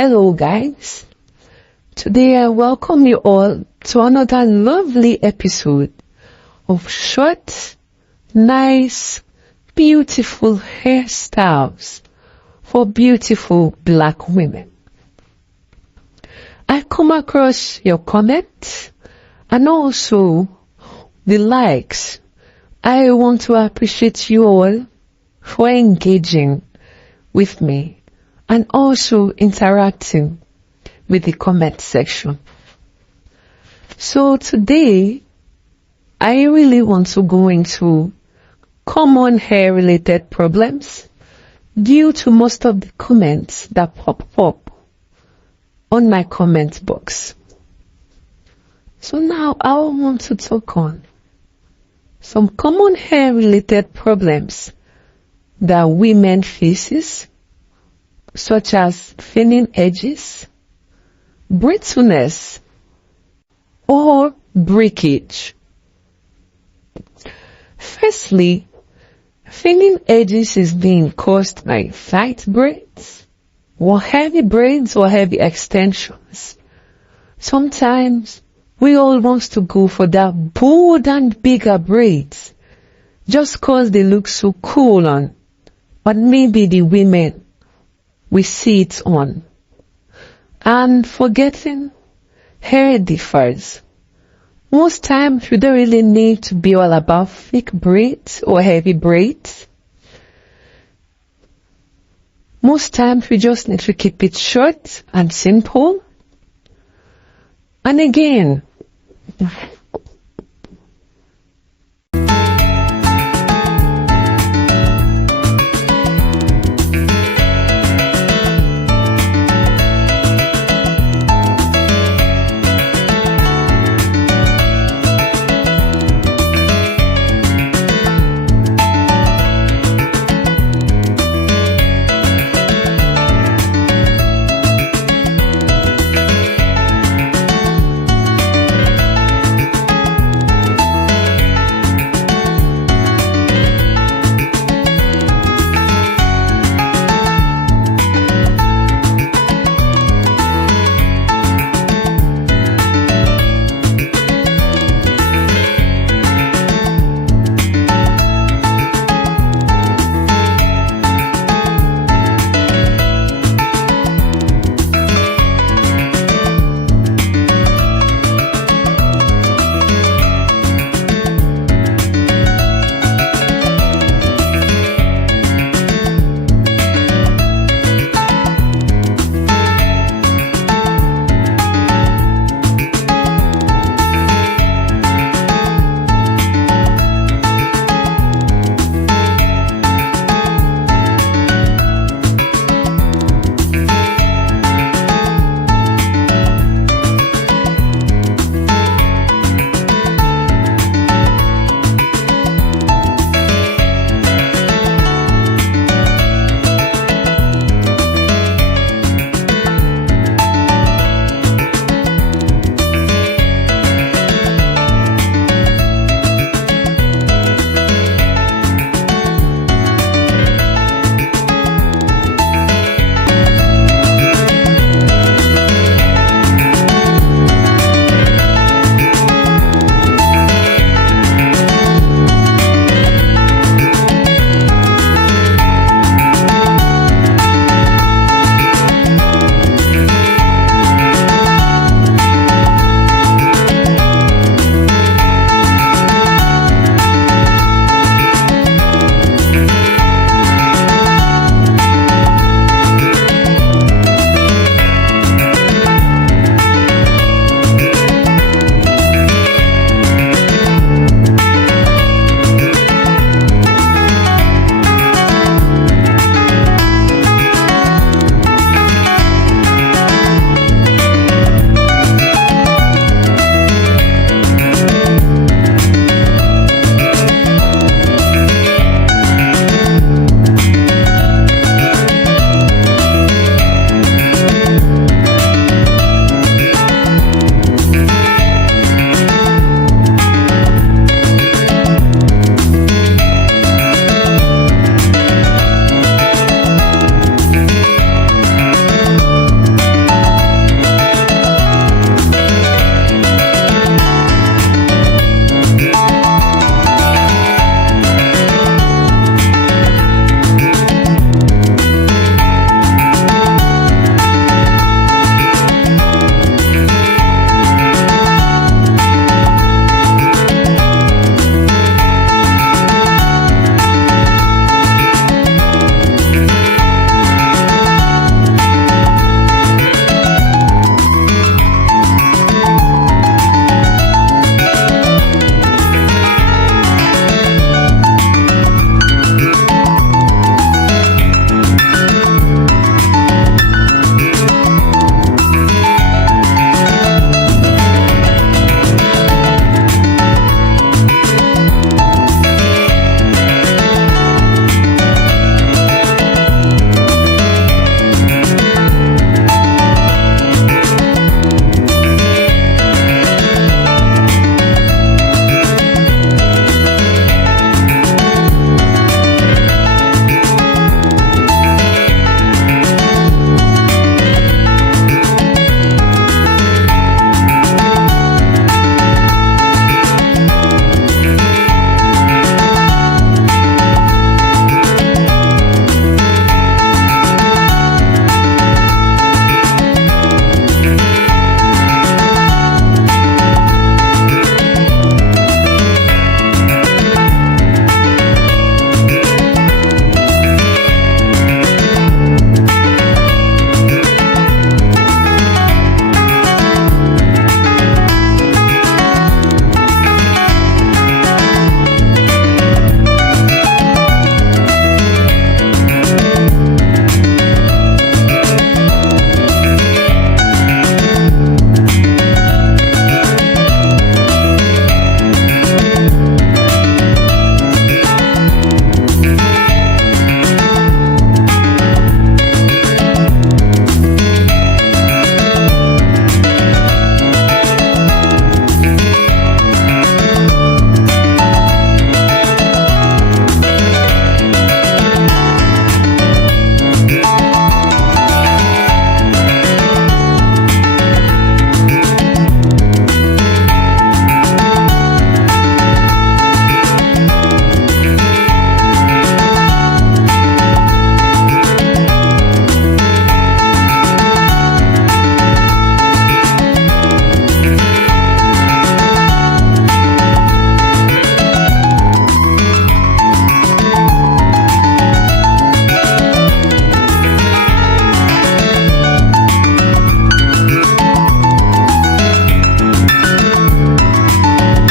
Hello guys, today I welcome you all to another lovely episode of short, nice, beautiful hairstyles for beautiful black women. I come across your comments and also the likes. I want to appreciate you all for engaging with me and also interacting with the comment section. So today, I really want to go into common hair related problems due to most of the comments that pop up on my comment box. So now I want to talk on some common hair related problems that women faces, such as thinning edges, brittleness, or breakage. Firstly, thinning edges is being caused by tight braids, or heavy extensions. Sometimes we all want to go for that bold and bigger braids just cause they look so cool on, but maybe the women we see it on. And forgetting, hair differs. Most times we don't really need to be all about thick braids or heavy braids. Most times we just need to keep it short and simple. And again,